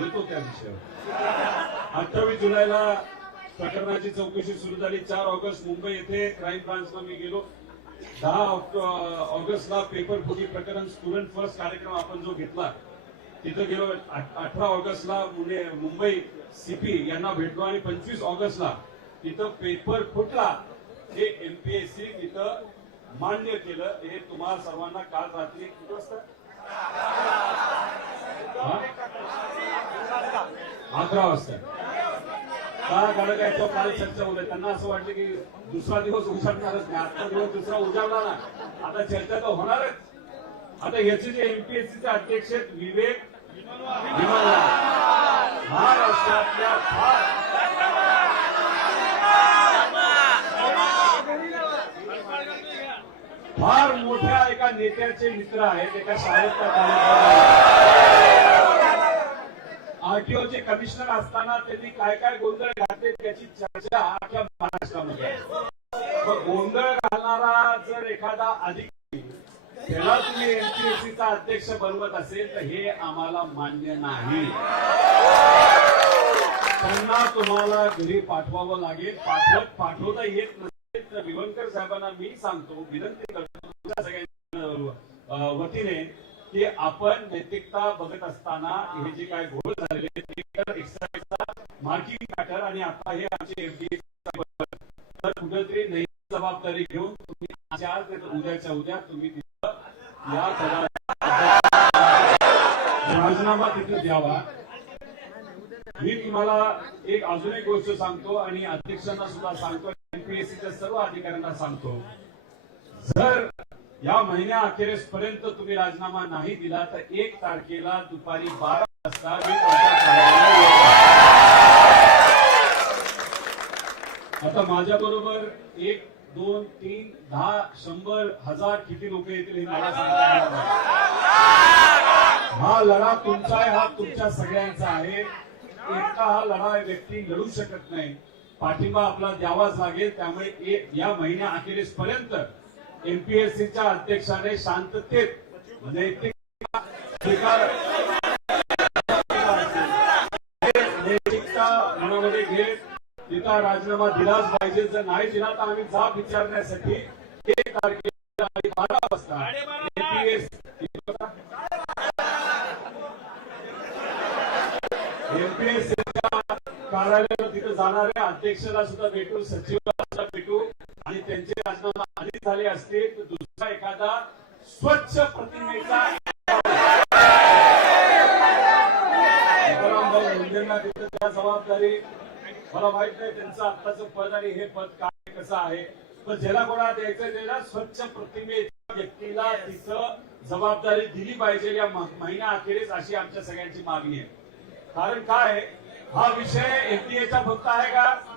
येतो त्या विषयावर. 28 जुलैला प्रकरणाची चौकशी सुरू झाली. 4 ऑगस्ट मुंबई येथे क्राईम ब्रांचला मी गेलो. 10 ऑगस्टला पेपर फुटी प्रकरण स्टुडंट फर्स्ट कार्यक्रम आपण जो घेतला तिथं गेलो. 18 ऑगस्टला मुंबई सीपी यांना भेटलो आणि 25 ऑगस्टला तिथं पेपर फुटला हे एमपीएससी तिथं मान्य केलं. हे तुम्हाला सर्वांना काल रात्री किती वाजता 11 वाजता का गाडं काय तो काल चर्चा होते. त्यांना असं वाटलं की दुसरा दिवस उजाडणारच नाही. आजचा दिवस दुसरा उजाडला ना आता चर्चा तर होणारच. आता याचे जे एमपीएससीचे अध्यक्ष आहेत विवेक महाराष्ट्रातल्या फार मोठ्या एका नेत्याचे मित्र आहेत. एका शाळेतल्या आरटीओचे कमिशनर असताना त्यांनी काय काय गोंधळ घातले त्याची चर्चा अख्ख्या महाराष्ट्रामध्ये. गोंधळ घालणारा जर एखादा अधिकारी त्याला तुम्ही एमपीएससीचा अध्यक्ष बनवत असेल तर हे आम्हाला मान्य नाही. त्यांना तुम्हाला घरी पाठवावं लागेल. पाठवता येत नसेल तर विवंकर साहेबांना मी सांगतो, विनंती करतो तुमच्या सगळ्यांच्या वतीने की आपण नैतिकता बघत असताना हे जे काय घोळ झालेले मार्किंग मॅटर आणि आता हे आमचे एमपीएससी तर कुठेतरी नैतिक जबाबदारी घेऊन तुम्ही आज उद्याच्या उद्या तुम्ही या राजीनामा तिथे द्यावा. मी तुम्हाला एक अजून एक गोष्ट सांगतो आणि अध्यक्षांना सुद्धा सांगतो, एमपीएससीच्या सर्व अधिकाऱ्यांना सांगतो, जर या महिन्या अखेरीस पर्यंत तुम्ही राजीनामा नाही दिला तर 1 तारखेला दुपारी 12 वाजता मी आता माझ्या बरोबर 1, 2, 3, 10, 100, 1000 किती लोक येतील हे मला सांगा. हा लढा तुमचा आहे, हा तुमच्या सगळ्यांचा आहे. एकटा हा लढा व्यक्ती लढू शकत नाही. पाठिंबा आपला द्यावाच लागेल. त्यामुळे या महिन्या अखेरीस पर्यंत एमपीएससीच्या अध्यक्षाने शांततेत नैतिकता मनामध्ये घेत तिथं राजीनामा दिलाच पाहिजे. जर नाही दिला तर आम्ही जाब विचारण्यासाठी 1 तारखेला 12 वाजता एमपीएससीच्या कार्यालयाला तिथे जाणाऱ्या अध्यक्षाला सुद्धा भेटू, सचिवाला सुद्धा भेटू आणि त्यांचे राजीनामा आधी झाले असतील तर दुसरा एखादा स्वच्छ प्रतिमेचा तिथे त्या जबाबदारी मला माहित नाही त्यांचं आत्ताचं पद आणि हे पद काय कसं आहे, पण ज्याला कोणाला द्यायचं त्याला स्वच्छ प्रतिमेच्या व्यक्तीला तिथं जबाबदारी दिली पाहिजे या महिन्या अखेरीस, अशी आमच्या सगळ्यांची मागणी आहे. कारण काय हा विषय एनडीएचा फक्त आहे का?